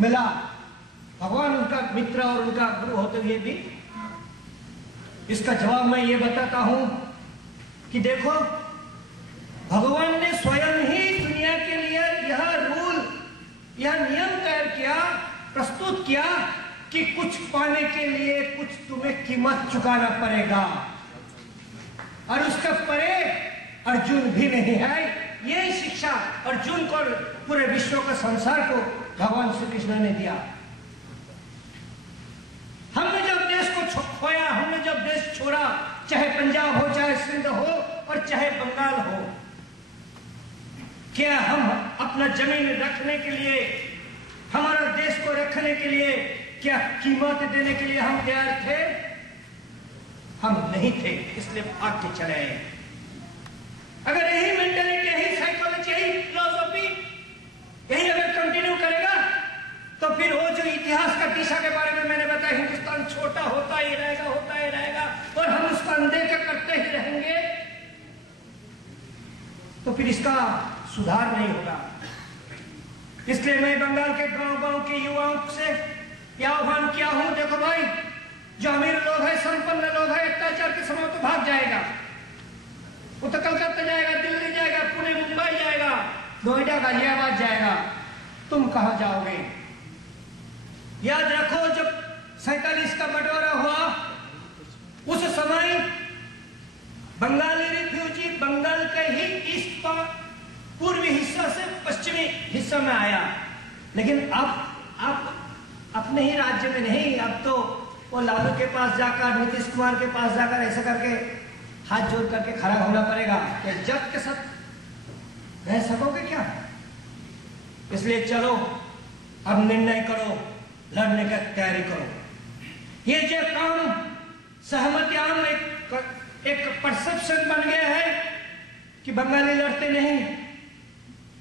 मिला, भगवान उनका मित्र और उनका गुरु होते हुए भी? इसका जवाब मैं ये बताता हूं कि देखो, भगवान ने स्वयं ही दुनिया के लिए यह रूल, यह नियम तैयार किया, प्रस्तुत किया कि कुछ पाने के लिए कुछ तुम्हें कीमत चुकाना पड़ेगा, और उसका परे अर्जुन भी नहीं है। यही शिक्षा अर्जुन को, पूरे विश्व का, संसार को भगवान श्री कृष्ण ने दिया। हमने जब देश को खोया, हमने जब देश छोड़ा, चाहे पंजाब हो, चाहे सिंध हो और चाहे बंगाल हो, क्या हम अपना जमीन रखने के लिए, हमारा देश को रखने के लिए, क्या कीमत देने के लिए हम तैयार थे? हम नहीं थे, इसलिए भाग के चले आए। अगर यही मेंटेलिटी, यही साइकोलॉजी, यही फिलॉसफी, यही अगर कंटिन्यू करेगा तो फिर वो जो इतिहास का दिशा के बारे में मैंने बताया, हिंदुस्तान छोटा होता ही रहेगा, होता ही रहेगा, और हम उसको अनदेखा करते ही रहेंगे, तो फिर इसका सुधार नहीं होगा। इसलिए मैं बंगाल के गांव-गांव के युवाओं से यह आह्वान किया हूं, देखो भाई, जो अमीर लोग हैं, संपन्न लोग हैं, अत्याचार के समय तो भाग जाएगा, वो तो कलकत्ता जाएगा, दिल्ली जाएगा, पुणे, मुंबई जाएगा, नोएडा, गाजियाबाद जाएगा, तुम कहां जाओगे? याद रखो, जब 47 का बंटवारा हुआ, उस समय बंगाली रिफ्यूजी बंगाल के ही ईस्ट पूर्वी हिस्सा से पश्चिमी हिस्सा में आया, लेकिन अब अपने ही राज्य में नहीं, अब तो वो लालू के पास जाकर, नीतीश कुमार के पास जाकर ऐसा करके हाथ जोड़ करके खड़ा होना पड़ेगा कि जग के साथ रह सकोगे क्या? इसलिए चलो, अब निर्णय करो, लड़ने की तैयारी करो। ये जो काम सहमति आम एक परसेप्शन बन गया है कि बंगाली लड़ते नहीं,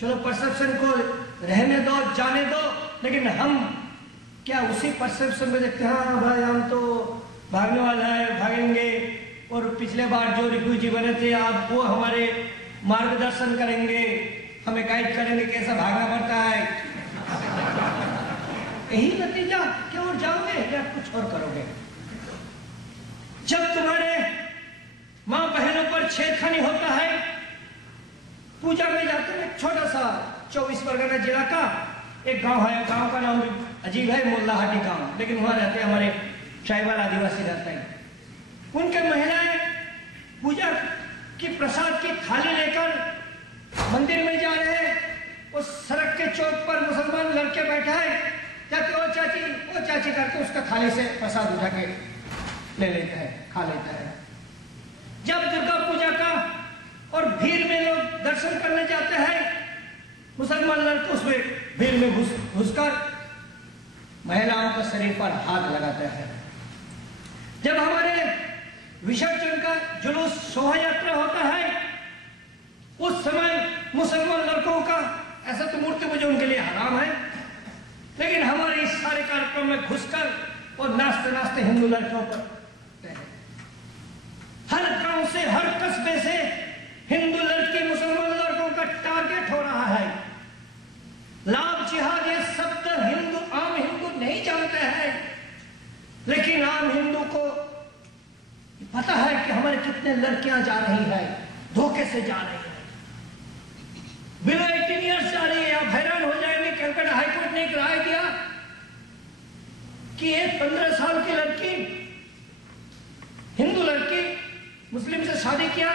चलो परसेप्शन को रहने दो, जाने दो, लेकिन हम क्या उसी परसेप्शन में देखते हैं, हाँ भाई हम तो भागने वाला है, भागेंगे, और पिछले बार जो रिफ्यूजी बने थे अब वो हमारे मार्गदर्शन करेंगे, हमें गाइड करेंगे कैसा भागना पड़ता है। यही नतीजा, क्या और जाओगे या कुछ और करोगे? जब तुम्हारे मां बहनों पर छेड़खानी होता है, पूजा में जाते हैं, छोटा सा 24 परगना जिला का एक गांव है, गांव का नाम अजीब है, मोल्लाहाटी गांव, लेकिन वहां रहते हमारे ट्राइबल आदिवासी रहते हैं। उनके महिलाएं पूजा की प्रसाद की थाली लेकर मंदिर में जा रहे हैं, उस सड़क के चौक पर मुसलमान लड़के बैठे हैं, जाके ओ चाची करके उसका थाली से प्रसाद उठा के ले लेता है, खा लेता है। जब दुर्गा पूजा का और भीड़ में लोग दर्शन करने जाते हैं, मुसलमान लड़के उसमें भीड़ में घुसकर महिलाओं का शरीर पर हाथ लगाते हैं। जब हमारे विसर्जन का जुलूस शोभा यात्रा होता है, उस समय मुसलमान लड़कों का ऐसा तो मूर्ति पूजा उनके लिए हराम है, लेकिन हमारे इस सारे कार्यक्रम में घुसकर और नाचते नाचते हिंदू लड़कियों पर, हर गांव से, हर कस्बे से हिंदू लड़के मुसलमान लड़कों का टारगेट हो रहा है। लाभ जिहाद ये शब्द हिंदू, आम हिंदू नहीं जानते हैं, लेकिन आम हिंदू को पता है कि हमारे कितने लड़कियां जा रही है, धोखे से जा रही है, बिलो 18 ईयर्स जा रही है। आप हैरान हो जाएंगे, कलकत्ता हाईकोर्ट ने एक राय दिया कि एक 15 साल की लड़की, हिंदू लड़की, मुस्लिम से शादी किया,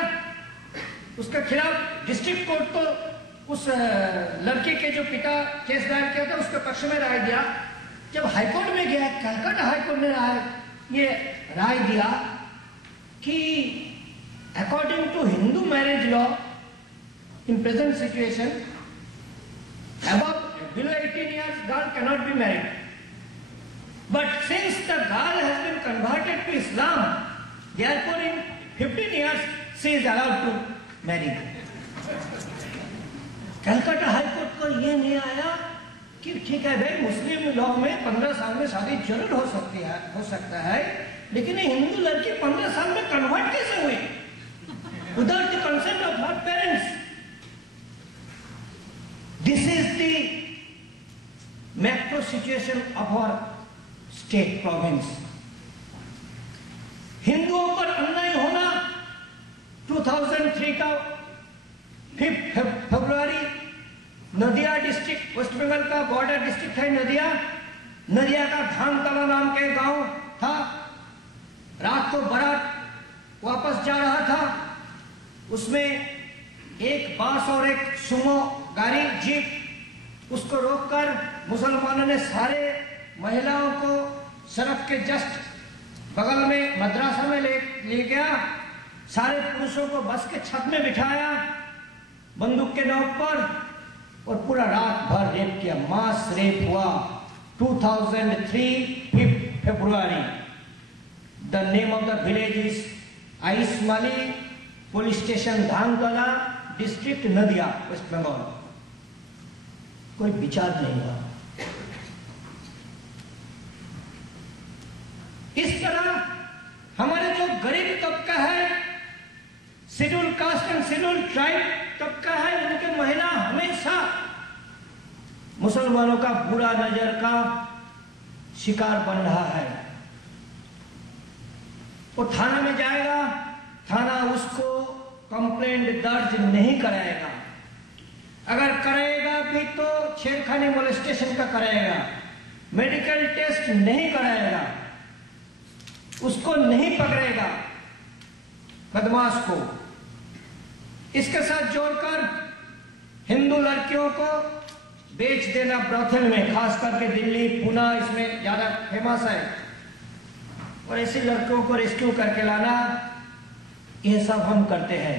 उसके खिलाफ डिस्ट्रिक्ट कोर्ट तो उस लड़की के जो पिता केस दायर किया था उसके पक्ष में राय दिया। जब हाईकोर्ट में गया, कलकत्ता हाईकोर्ट ने ये राय दिया कि according to Hindu marriage law in present situation, above below 18 years girl cannot be married, but since the girl has been converted to Islam, therefore in 15 years she is allowed to marry. Calcutta high court को ये नहीं आया कि ठीक है भाई, मुस्लिम law में 15 साल में शादी जरूर हो सकता है, लेकिन ये हिंदू लड़की 15 साल में कन्वर्ट कैसे हुई without the consent of her parents? This is the macro situation of our state province. हिंदुओं पर अन्याय होना 2003 का 5 फरवरी नदिया डिस्ट्रिक्ट, वेस्ट बंगाल का बॉर्डर डिस्ट्रिक्ट है नदिया का धामतला नाम के गांव था। रात को बारात वापस जा रहा था, उसमें एक बास और एक सुमो गाड़ी जीप, उसको रोककर मुसलमानों ने सारे महिलाओं को सड़क के जस्ट बगल में मद्रासा में ले गया, सारे पुरुषों को बस के छत में बिठाया बंदूक के नोक पर, और पूरा रात भर रेप किया, मास रेप हुआ 2003 5 फरवरी। The name of the village is Aismali, police station Dhamtala, district Nadia, West Bengal. कोई विचार नहीं हुआ। इस तरह हमारे जो गरीब तबका है, schedule caste and schedule tribe तबका है, उनके महिला हमेशा मुसलमानों का बुरा नजर का शिकार बन रहा है। वो थाना में जाएगा, थाना उसको कंप्लेंट दर्ज नहीं कराएगा, अगर करेगा भी तो छेड़खानी मोलेस्टेशन का कराएगा, मेडिकल टेस्ट नहीं कराएगा, उसको नहीं पकड़ेगा बदमाश को। इसके साथ जोड़कर हिंदू लड़कियों को बेच देना ब्रॉथल में, खास करके दिल्ली पुणे इसमें ज्यादा फेमस है, और ऐसी लड़कियों को रेस्क्यू करके लाना, ये सब हम करते हैं।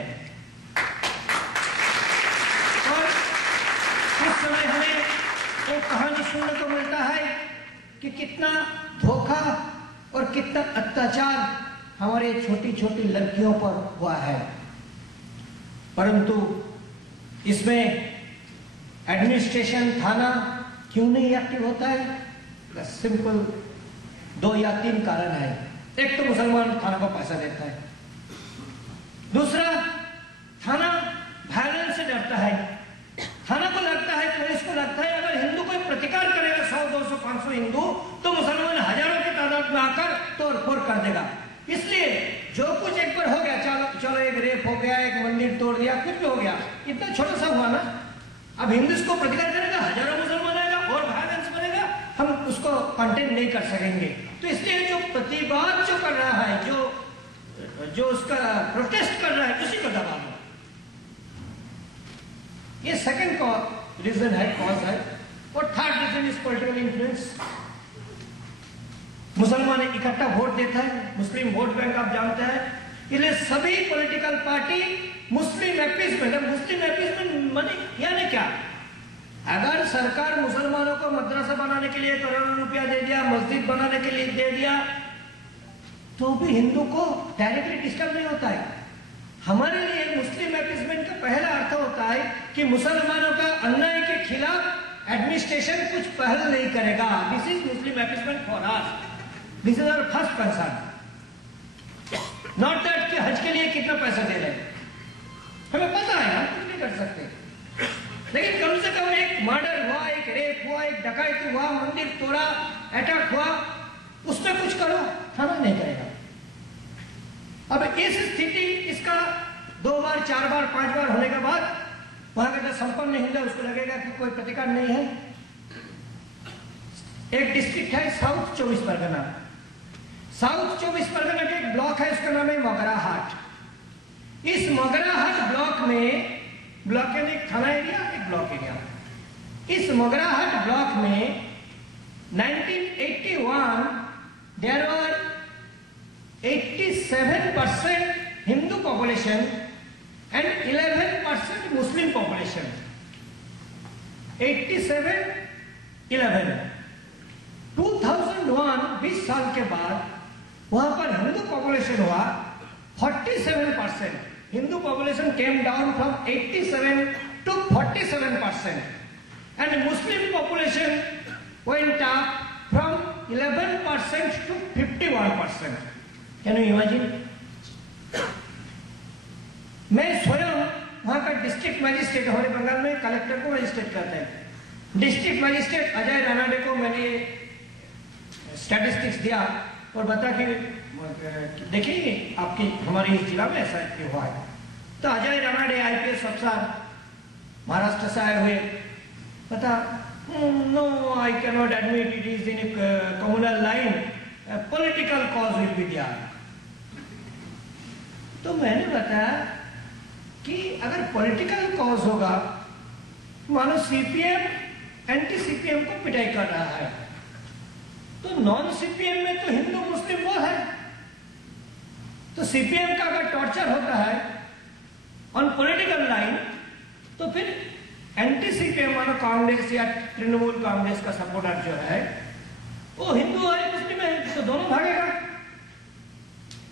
और उस समय हमें एक कहानी सुनने को मिलता है कि कितना धोखा और कितना अत्याचार हमारे छोटी छोटी लड़कियों पर हुआ है। परंतु इसमें एडमिनिस्ट्रेशन थाना क्यों नहीं एक्टिव होता है? सिंपल 2 या 3 कारण है। एक तो मुसलमान थाना को पैसा देता है, दूसरा थाना वायलेंस से डरता है। थाना को लगता है, पुलिस को लगता है, अगर हिंदू कोई प्रतिकार करेगा 100, 200, 500 हिंदू, तो मुसलमान हजारों की तादाद में आकर तोड़ फोड़ कर देगा। इसलिए जो कुछ एक बार हो गया, चलो एक रेप हो गया, एक मंदिर तोड़ दिया, कुछ भी हो गया, इतना छोटा सा हुआ ना, अब हिंदू इसको प्रतिकार करेगा, हजारों मुसलमान आएगा और वायलेंस बनेगा, हम उसको कंटेन नहीं कर सकेंगे। तो इसलिए जो प्रतिवाद जो कर रहा है, जो उसका प्रोटेस्ट कर रहा है, उसी को दबा दो। ये सेकंड रीजन है, कॉज है। और third reason is political influence. मुसलमान इकट्ठा वोट देता है, मुस्लिम वोट बैंक आप जानते हैं, इसलिए सभी पॉलिटिकल पार्टी मुस्लिम अपीसमेंट, मुस्लिम अपीसमेंट मनी यानी क्या? अगर सरकार मुसलमानों को मदरसा बनाने के लिए करोड़ों रुपया दे दिया, मस्जिद बनाने के लिए दे दिया, तो भी हिंदू को डायरेक्टली डिस्टर्ब नहीं होता है। हमारे लिए मुस्लिम अपीसमेंट का पहला अर्थ होता है कि मुसलमानों का अन्याय के खिलाफ एडमिनिस्ट्रेशन कुछ पहल नहीं करेगा। This is Muslim appeasement for us, this is our first concern. Not that कि हज के लिए कितना पैसा दे रहे हैं, हमें पता है, हम कुछ नहीं कर सकते, लेकिन कम से कम एक मर्डर हुआ, एक रेप हुआ, एक डकैती हुआ, मंदिर तोड़ा, अटैक हुआ, उसमें कुछ करो, थाना नहीं करेगा। अब इस स्थिति, इसका 2 बार 4 बार 5 बार होने के बाद वहां का जो संपन्न हिंदू है उसको लगेगा कि कोई प्रतिकार नहीं है। एक डिस्ट्रिक्ट है साउथ 24 परगना, साउथ 24 परगना का एक ब्लॉक है, उसका नाम है मोगराहाट। इस मोगराहाट ब्लॉक में, ब्लॉक यानी थाना एरिया, एक ब्लॉक एरिया, इस मोगराहाट ब्लॉक में 1981 there were 87% Hindu population and 11% Muslim population. 87, 11. 2001 20 साल के बाद वहां पर हिंदू पॉपुलेशन हुआ 47%. Hindu population came down from 87 to 47%, and Muslim population went up from 11% to 51%. Can you imagine? मैं स्वयं वहां का डिस्ट्रिक्ट मजिस्ट्रेट, हमारे बंगाल में कलेक्टर को मजिस्ट्रेट कहते हैं, डिस्ट्रिक्ट मजिस्ट्रेट अजय रानाडे को मैंने स्टैटिस्टिक्स दिया और बता कि देखिए आपकी हमारे इस जिला में ऐसा क्यों हुआ है। तो अजय रानाडे आईपीएस अफसर महाराष्ट्र से आए हुए बता, no I can not admit, it is in communal line, political cause will be there. तो मैंने बताया कि अगर पॉलिटिकल कॉज होगा, मानो सीपीएम एंटी सीपीएम को पिटाई कर रहा है, तो नॉन सीपीएम में तो हिंदू मुस्लिम वो है, तो सीपीएम का अगर टॉर्चर होता है ऑन पॉलिटिकल लाइन, तो फिर एंटी सीपीएम मानो कांग्रेस या तृणमूल कांग्रेस का सपोर्टर जो है वो हिंदू है मुस्लिम है, तो दोनों भागेगा।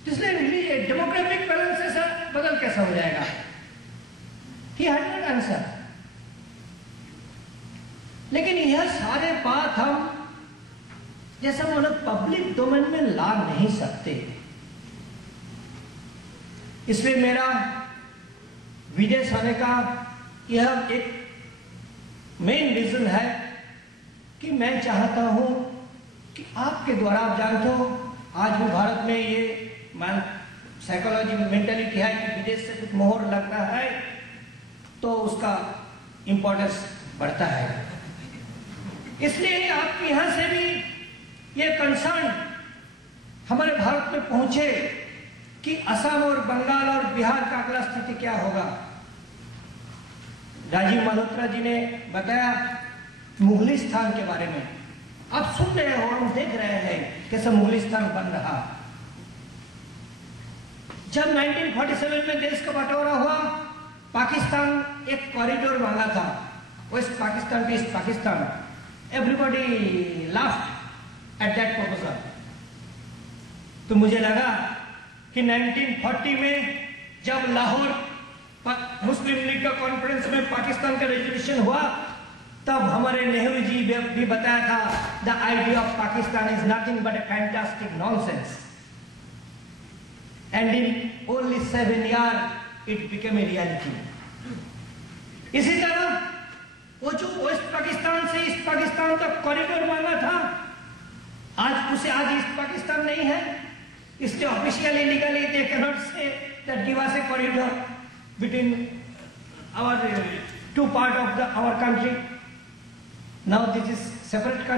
इसलिए डेमोक्रेटिक बैलेंस से बदल कैसा हो जाएगा? He had not answer। लेकिन यह सारे बात हम जैसा मानो पब्लिक डोमेन में ला नहीं सकते। इसलिए मेरा विदेश आने का यह एक मेन रीजन है कि मैं चाहता हूं कि आपके द्वारा, आप जानते हो आज भी भारत में ये साइकोलॉजी मेंटेलिटी है कि विदेश से कुछ मोहर लगता है तो उसका इंपॉर्टेंस बढ़ता है। इसलिए आप यहां से भी ये कंसर्न हमारे भारत में पहुंचे कि असम और बंगाल और बिहार का अगला स्थिति क्या होगा। राजीव मल्होत्रा जी ने बताया मुगलिस्तान के बारे में, आप सुन रहे हो, हम देख रहे हैं कैसे मुगलिस्तान बन रहा। जब 1947 में देश का बंटवारा हुआ, पाकिस्तान एक कॉरिडोर मांगा था, west Pakistan to east Pakistan. Everybody laughed at that proposal. तो मुझे लगा कि 1940 में जब लाहौर मुस्लिम लीग का कॉन्फ्रेंस में पाकिस्तान का रेजोल्यूशन हुआ, तब हमारे नेहरू जी भी बताया था the idea of Pakistan is nothing but A fantastic nonsense, and in only 7 years it became a reality. इसी तरह वो जो वेस्ट पाकिस्तान से ईस्ट पाकिस्तान तक कॉरिडोर मांगा था, आज ईस्ट पाकिस्तान नहीं है, इसलिए officially legally they can not say that give us a corridor between our 2 parts of our country. Now this is separate country.